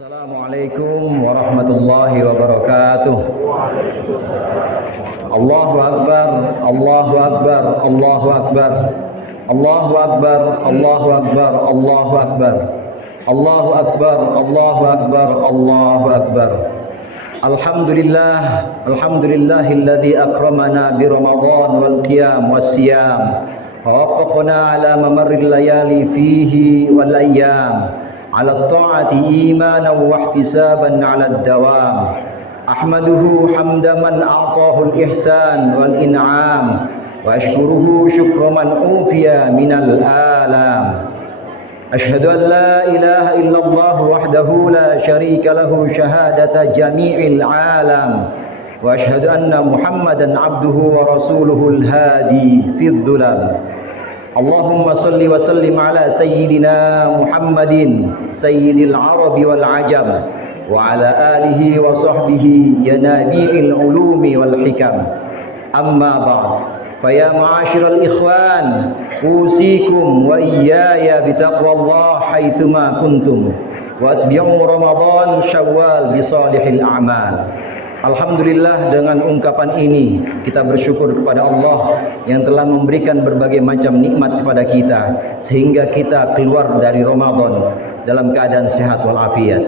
Assalamualaikum warahmatullahi wabarakatuh. Allahu akbar, Allahu akbar, Allahu akbar. Allahu akbar, Allahu akbar, Allahu akbar. Allahu akbar, Allahu akbar, Allahu akbar. Alhamdulillah, alhamdulillahilladzi akramana bi Ramadan wal qiyam was siyam. Waffaqna ala mamarril layali fihi wal ayyam. على الطاعة إيمانا واحتسابا على الدوام أحمده حمد من أعطاه الإحسان والإنعام وأشكره شكر من أوفي من الآلام أشهد أن لا إله إلا الله وحده لا شريك له شهادة جميع العالم وأشهد أن محمدا عبده ورسوله الهادي في الظلام اللهم صل وسلم على سيدنا محمد سيد العرب والعجم وعلى آله وصحبه ينابيع العلوم والحكم أما بعد فيا معاشر الإخوان أوصيكم وإياي بتقوى الله حيثما كنتم واتبعوا رمضان شوال بصالح الأعمال. Alhamdulillah, dengan ungkapan ini kita bersyukur kepada Allah yang telah memberikan berbagai macam nikmat kepada kita sehingga kita keluar dari Ramadan dalam keadaan sehat walafiat.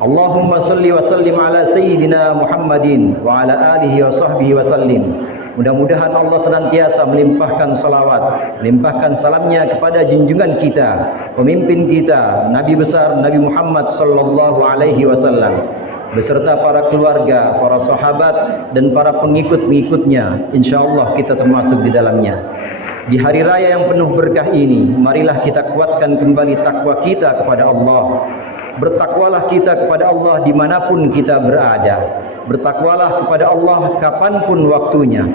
Allahumma salli wa sallim ala sayyidina Muhammadin wa ala alihi wa sahbihi wa sallim. Mudah-mudahan Allah senantiasa melimpahkan salawat, melimpahkan salamnya kepada junjungan kita, pemimpin kita, Nabi besar Nabi Muhammad sallallahu alaihi wasallam, beserta para keluarga, para sahabat dan para pengikut-pengikutnya. Insyaallah kita termasuk di dalamnya. Di hari raya yang penuh berkah ini, marilah kita kuatkan kembali takwa kita kepada Allah. Bertakwalah kita kepada Allah dimanapun kita berada. Bertakwalah kepada Allah kapanpun waktunya.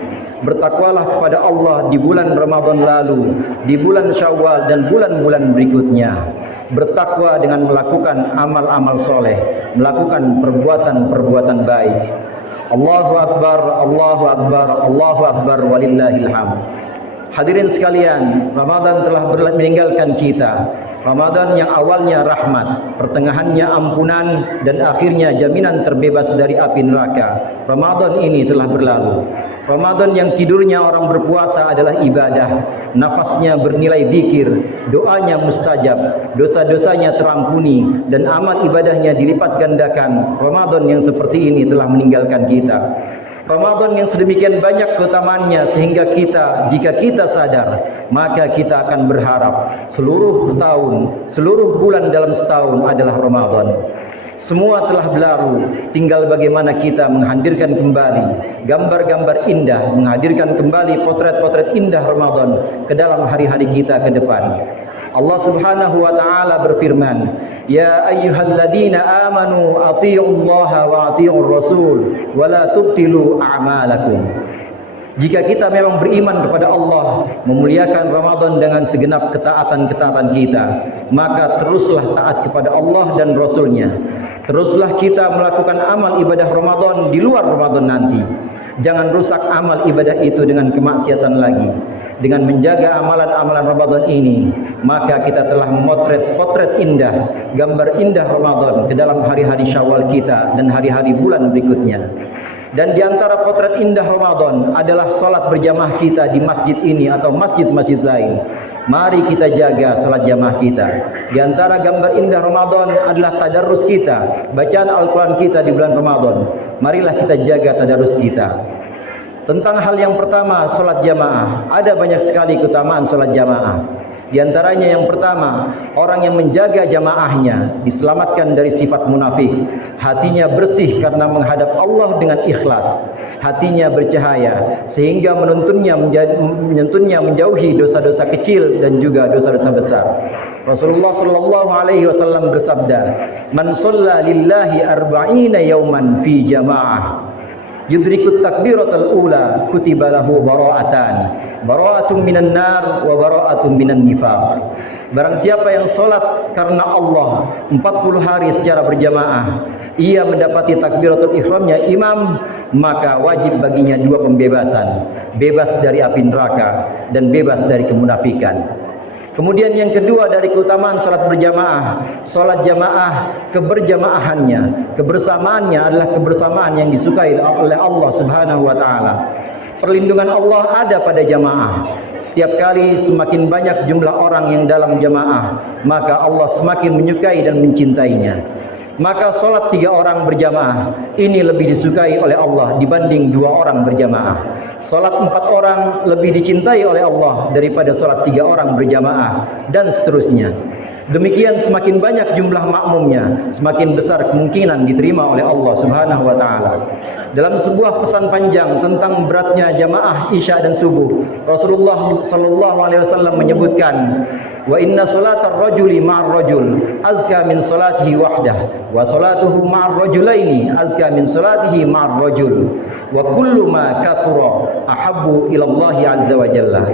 Bertakwalah kepada Allah di bulan Ramadan lalu, di bulan Syawal dan bulan-bulan berikutnya. Bertakwa dengan melakukan amal-amal soleh, melakukan perbuatan-perbuatan baik. Allahu akbar, Allahu akbar, Allahu akbar, walillahil hamd. Hadirin sekalian, Ramadan telah meninggalkan kita. Ramadan yang awalnya rahmat, pertengahannya ampunan, dan akhirnya jaminan terbebas dari api neraka. Ramadan ini telah berlalu. Ramadan yang tidurnya orang berpuasa adalah ibadah, nafasnya bernilai zikir, doanya mustajab, dosa-dosanya terampuni, dan amal ibadahnya dilipat gandakan. Ramadan yang seperti ini telah meninggalkan kita. Ramadan yang sedemikian banyak keutamaannya sehingga kita, jika kita sadar, maka kita akan berharap seluruh tahun, seluruh bulan dalam setahun adalah Ramadan. Semua telah berlalu, tinggal bagaimana kita menghadirkan kembali gambar-gambar indah, menghadirkan kembali potret-potret indah Ramadan ke dalam hari-hari kita ke depan. Allah Subhanahu wa taala berfirman, "Ya ayyuhalladzina amanu athi'ullaha wa athi'ur rasul wa la tubtilu a'malakum." Jika kita memang beriman kepada Allah, memuliakan Ramadan dengan segenap ketaatan-ketaatan kita, maka teruslah taat kepada Allah dan Rasul-Nya. Teruslah kita melakukan amal ibadah Ramadan di luar Ramadan nanti. Jangan rusak amal ibadah itu dengan kemaksiatan lagi. Dengan menjaga amalan-amalan Ramadan ini, maka kita telah memotret potret indah, gambar indah Ramadan ke dalam hari-hari Syawal kita dan hari-hari bulan berikutnya. Dan di antara potret indah Ramadan adalah salat berjamaah kita di masjid ini atau masjid-masjid lain. Mari kita jaga salat jamaah kita. Di antara gambar indah Ramadan adalah tadarrus kita, bacaan Al-Quran kita di bulan Ramadan. Marilah kita jaga tadarrus kita. Tentang hal yang pertama, salat jamaah. Ada banyak sekali keutamaan salat jamaah. Di antaranya yang pertama, orang yang menjaga jamaahnya diselamatkan dari sifat munafik. Hatinya bersih karena menghadap Allah dengan ikhlas. Hatinya bercahaya sehingga menuntunnya menjauhi dosa-dosa kecil dan juga dosa-dosa besar. Rasulullah sallallahu alaihi wasallam bersabda, "Man shalla lillahi arba'ina yawman fi jamaah yudrikut takbiratul ula kutiba lahu bara'atun minan nar wa bara'atun minan nifaq." Barang siapa yang salat karena Allah 40 hari secara berjamaah, ia mendapati takbiratul ihramnya imam, maka wajib baginya dua pembebasan, bebas dari api neraka dan bebas dari kemunafikan. Kemudian yang kedua dari keutamaan salat berjamaah, salat jamaah keberjamaahannya, kebersamaannya adalah kebersamaan yang disukai oleh Allah Subhanahu wa taala. Perlindungan Allah ada pada jamaah. Setiap kali semakin banyak jumlah orang yang dalam jamaah, maka Allah semakin menyukai dan mencintainya. Maka solat 3 orang berjamaah ini lebih disukai oleh Allah dibanding 2 orang berjamaah. Solat 4 orang lebih dicintai oleh Allah daripada solat 3 orang berjamaah, dan seterusnya. Demikian semakin banyak jumlah makmumnya, semakin besar kemungkinan diterima oleh Allah Subhanahu wa taala. Dalam sebuah pesan panjang tentang beratnya jamaah Isya dan subuh, Rasulullah sallallahu alaihi wasallam menyebutkan, "Wa inna salatar rajuli ma'ar rajul azka min salatihi wahdah, wa salatuhu ma'ar rajulaini azka min salatihi ma'ar rajul, wa kullu ma kathura ahabbu ila Allah azza wa jalla."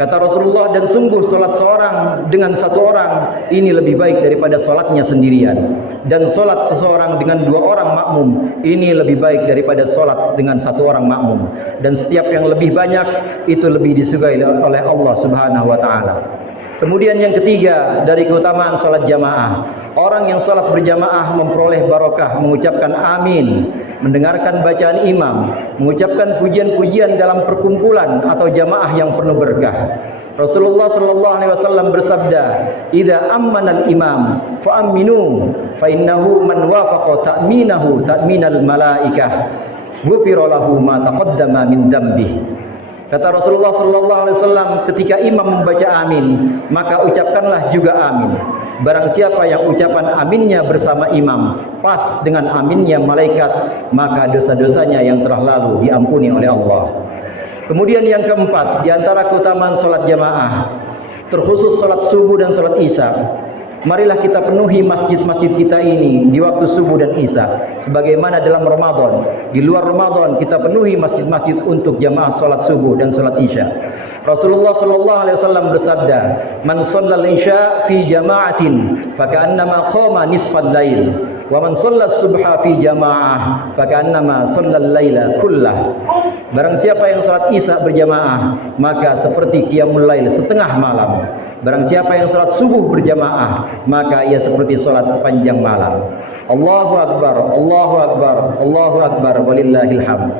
Kata Rasulullah, dan sungguh salat seorang dengan 1 orang ini lebih baik daripada salatnya sendirian, dan salat seseorang dengan 2 orang makmum ini lebih baik daripada salat dengan 1 orang makmum, dan setiap yang lebih banyak itu lebih disukai oleh Allah Subhanahu wa taala. Kemudian yang ketiga dari keutamaan salat jamaah, orang yang salat berjamaah memperoleh barokah mengucapkan amin, mendengarkan bacaan imam, mengucapkan pujian-pujian dalam perkumpulan atau jamaah yang penuh berkah. Rasulullah sallallahu alaihi wasallam bersabda, "Idza ammana al-imam fa aminu, fa innahu man wafaqa ta'minahu ta'minal malaikah, ghufira lahu ma taqaddama min dzambihi." Kata Rasulullah sallallahu alaihi wasallam, ketika imam membaca amin, maka ucapkanlah juga amin. Barang siapa yang ucapan aminnya bersama imam pas dengan aminnya malaikat, maka dosa-dosanya yang telah lalu diampuni oleh Allah. Kemudian yang keempat, di antara keutamaan salat jamaah, terkhusus salat subuh dan salat isya, marilah kita penuhi masjid-masjid kita ini di waktu subuh dan isya, sebagaimana dalam Ramadan. Di luar Ramadan kita penuhi masjid-masjid untuk jamaah salat subuh dan salat isya. Rasulullah sallallahu alaihi wasallam bersabda, "Man shallal isya fi jama'atin faka'annama qama nisfal lail, wa man shallas subha fi jama'ah faka'annama shallal laila kullah." Barang siapa yang salat isya berjamaah, maka seperti qiyamul lail setengah malam. Barang siapa yang salat subuh berjamaah, maka ia seperti salat sepanjang malam. Allahu akbar, Allahu akbar, Allahu akbar, walillahil hamd.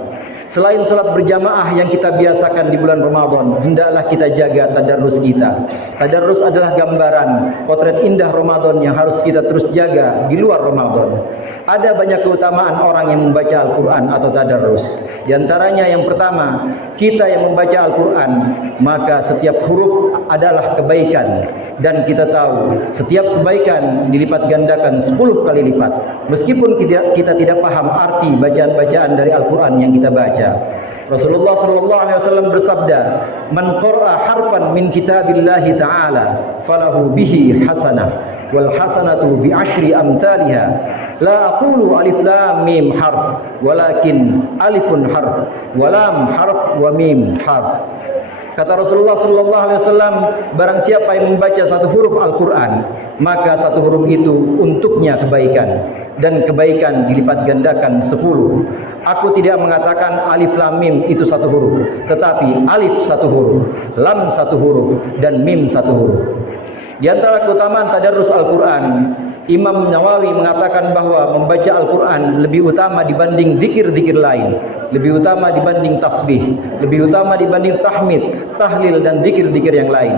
Selain salat berjamaah yang kita biasakan di bulan Ramadan, hendaklah kita jaga tadarrus kita. Tadarrus adalah gambaran potret indah Ramadan yang harus kita terus jaga di luar Ramadan. Ada banyak keutamaan orang yang membaca Al-Quran atau tadarrus. Di antaranya yang pertama, kita yang membaca Al-Quran, maka setiap huruf adalah kebaikan. Dan kita tahu, setiap kebaikan dilipat gandakan 10 kali lipat. Meskipun kita tidak paham arti bacaan-bacaan dari Al-Quran yang kita baca. Rasulullah sallallahu alaihi wasallam bersabda, "Man qara'a harfan min kitabillahi ta'ala falahu bihi hasanah wal hasanatu bi asyri amthaliha. La aqulu alif lam mim harf, walakin alifun harf, wa lam harf, wa mim harf." Kata Rasulullah sallallahu alaihi wasallam, barang siapa yang membaca 1 huruf Al-Quran, maka 1 huruf itu untuknya kebaikan, dan kebaikan dilipat gandakan 10. Aku tidak mengatakan alif lam mim itu 1 huruf, tetapi alif 1 huruf, lam 1 huruf, dan mim 1 huruf. Di antara keutamaan tadarrus Al-Quran, Imam Nawawi mengatakan bahwa membaca Al-Quran lebih utama dibanding zikir-zikir lain, lebih utama dibanding tasbih, lebih utama dibanding tahmid, tahlil, dan zikir-zikir yang lain.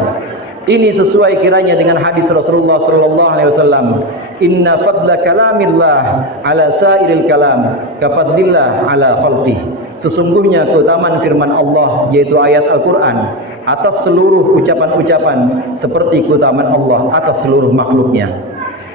Ini sesuai kiranya dengan hadis Rasulullah sallallahu alaihi wasallam, "Inna fadla kalamillah ala sairil kalam ka fadlillah ala khalqih." Sesungguhnya keutamaan firman Allah, yaitu ayat Al-Quran, atas seluruh ucapan-ucapan seperti keutamaan Allah atas seluruh makhluknya.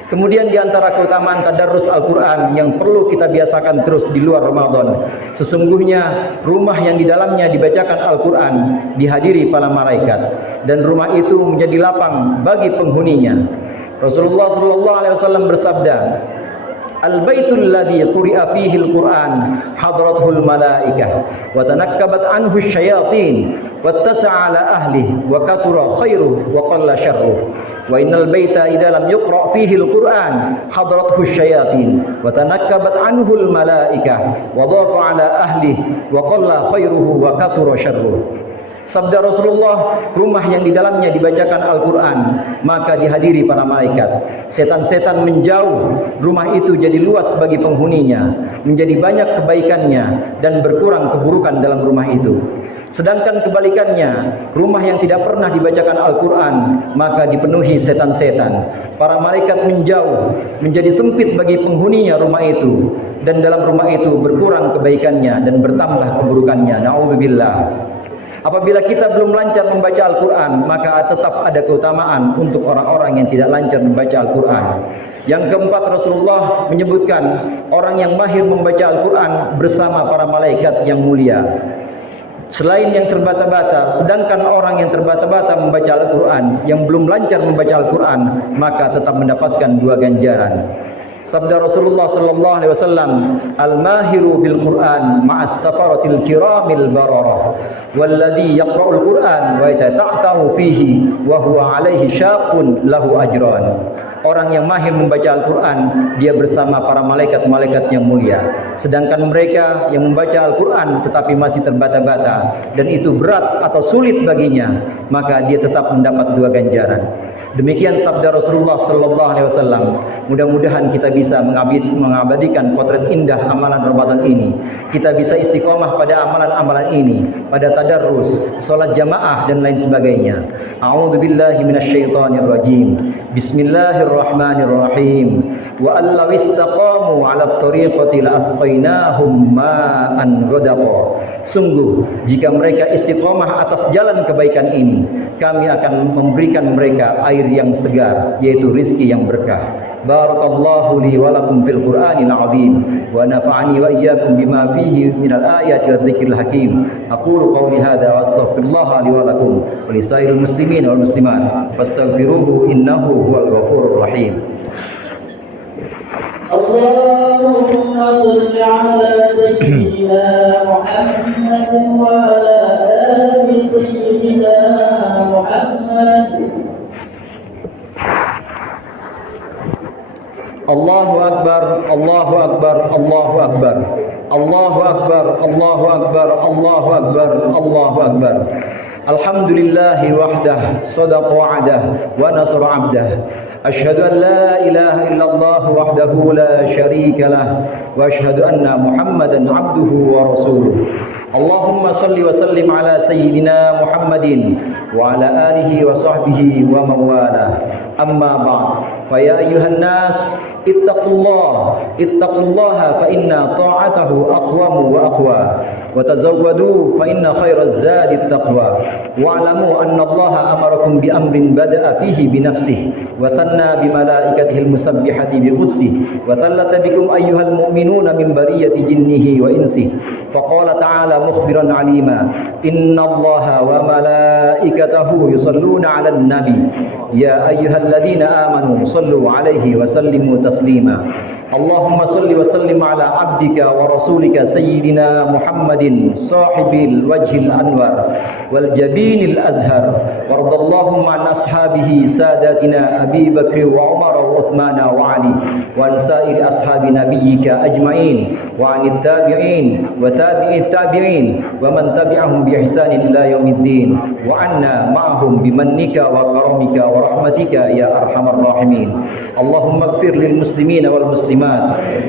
Kemudian di antara keutamaan tadarrus Al-Quran yang perlu kita biasakan terus di luar Ramadan, sesungguhnya rumah yang di dalamnya dibacakan Al-Quran dihadiri para malaikat, dan rumah itu menjadi lapang bagi penghuninya. Rasulullah sallallahu alaihi wasallam bersabda, "Al-baitul ladzi quri'a fihi al-Qur'an hadrathul malaikah wa tanakkabat anhu asyayatin wattasa'a ala ahlihi wa kathura khairuhu wa qalla syarruhu wa innal baita idza lam yuqra' fihi al-Qur'an hadrathu asyayatin wa tanakkabat anhu al-malaikah wa dhaqa ala ahlihi wa qalla khairuhu wa kathura syarruhu." Sabda Rasulullah, rumah yang di dalamnya dibacakan Al-Quran, maka dihadiri para malaikat. Setan-setan menjauh, rumah itu jadi luas bagi penghuninya, menjadi banyak kebaikannya, dan berkurang keburukan dalam rumah itu. Sedangkan kebalikannya, rumah yang tidak pernah dibacakan Al-Quran, maka dipenuhi setan-setan. Para malaikat menjauh, menjadi sempit bagi penghuninya rumah itu, dan dalam rumah itu berkurang kebaikannya dan bertambah keburukannya. Na'udzubillah. Apabila kita belum lancar membaca Al-Quran, maka tetap ada keutamaan untuk orang-orang yang tidak lancar membaca Al-Quran. Yang keempat, Rasulullah menyebutkan orang yang mahir membaca Al-Quran bersama para malaikat yang mulia. Selain yang terbata-bata, sedangkan orang yang terbata-bata membaca Al-Quran, yang belum lancar membaca Al-Quran, maka tetap mendapatkan 2 ganjaran. Sabda Rasulullah sallallahu alaihi wasallam, al-mahiru bil Qur'an ma'as safaratil kiramil bararah walladhi yaqra'ul Qur'an wa yatata'u fihi wa huwa alaihi syaqun lahu ajran. Orang yang mahir membaca Al-Quran, dia bersama para malaikat-malaikat yang mulia. Sedangkan mereka yang membaca Al-Quran tetapi masih terbata-bata, dan itu berat atau sulit baginya, maka dia tetap mendapat 2 ganjaran. Demikian sabda Rasulullah sallallahu alaihi wasallam. Mudah-mudahan kita bisa mengabadikan potret indah amalan Ramadan ini. Kita bisa istiqomah pada amalan-amalan ini, pada tadarrus, salat jamaah dan lain sebagainya. A'udzubillahi minasyaitonir rajim. Bismillahirrahmanirrahim. Wa allaw istaqamu 'ala at-tariqati la asqainahum ma'an ghadaqa. Sungguh jika mereka istiqomah atas jalan kebaikan ini, kami akan memberikan mereka air yang segar, yaitu rizki yang berkah. Barakallahu li wa lakum fil Qur'anil azim wa nafa'ani wa iyyakum bima fihi minal ayati wadh-dhikril hakim. Aqulu qawli hadha wa astaghfirullaha li wa lakum wa lisairil muslimin wal muslimat fastaghfiruhu innahu huwal ghafurur rahim. Allahumma shalli ala sayyidina Muhammad wa ala ali sayyidina Muhammad. Allahu Akbar, Allahu Akbar, Allahu Akbar. Allahu Akbar, Allahu Akbar, Allahu Akbar, Allahu Akbar. Alhamdulillahi wahdah, sadaqa wa'dah, wa nasara 'abdah. Asyhadu an la ilaha illallah wahdahu la syarika lah, wa asyhadu anna Muhammadan 'abduhu wa rasuluh. Allahumma salli wa sallim ala sayyidina Muhammadin wa ala alihi wa sahbihi wa mawala. Amma ba'd. Fa ya ayyuhan nas ittaqullaha fa inna ta'atahu aqwamu wa aqwa wa tazawwadu fa inna khairaz zadi at-taqwa wa'lamu anna Allaha amarakum bi amrin bada'a fihi bi nafsihi wa thanna bi malaikatihi al-musabbihati bi qudsihi wa thallata bikum ayyuhal mu'minuna min bariyati jinnihi wa insihi fa qala ta'ala mukhbiran 'alima inna Allaha wa malaikatahu yusalluna 'alan nabi ya ayyuhalladzina amanu sallu 'alaihi wa sallimu taslima. Allahumma salli wa sallim ala abdika wa rasulika sayyidina Muhammadin sahibil wajhil anwar wal jabinil azhar wardallahumma an ashabihi sadatina Abi Bakr wa Umar wa Uthman wa Ali wa an sa'iri ashabi nabiyyika ajma'in wa anit tabi'in wa tabi'it tabi'in wa man tabi'ahum bi ihsanin ila yaumiddin wa anna ma'ahum bimannika wa karamika wa rahmatika ya arhamar rahimin. Allahumma ighfir lil muslimina wal muslimat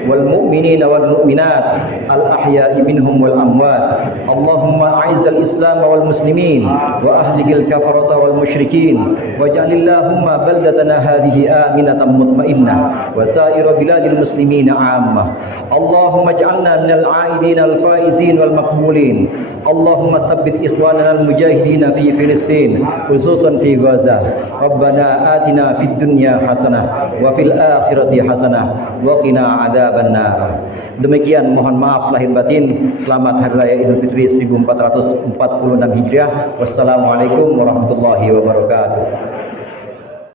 wal mu'minina wal mu'minat al ahya'i minhum wal amwat. Allahumma a'izzal islam wal muslimin wa ahlikil kafarata wal musyrikin waj'alillahumma baldatana hadhihi aminatan mutmainnah wa sa'ira biladil muslimina 'ammah. Allahumma ij'alna minal 'aidin al faizin wal maqbulin. Allahumma thabbit ikhwanana al mujahidin fi Filistin khususan fi Gaza. Rabbana atina fid dunya hasanah wa fil akhirati hasanah wa qina adzabannar. Demikian, mohon maaf lahir batin. Selamat Hari Raya Idul Fitri 1446 Hijriah. Wassalamualaikum warahmatullahi wabarakatuh.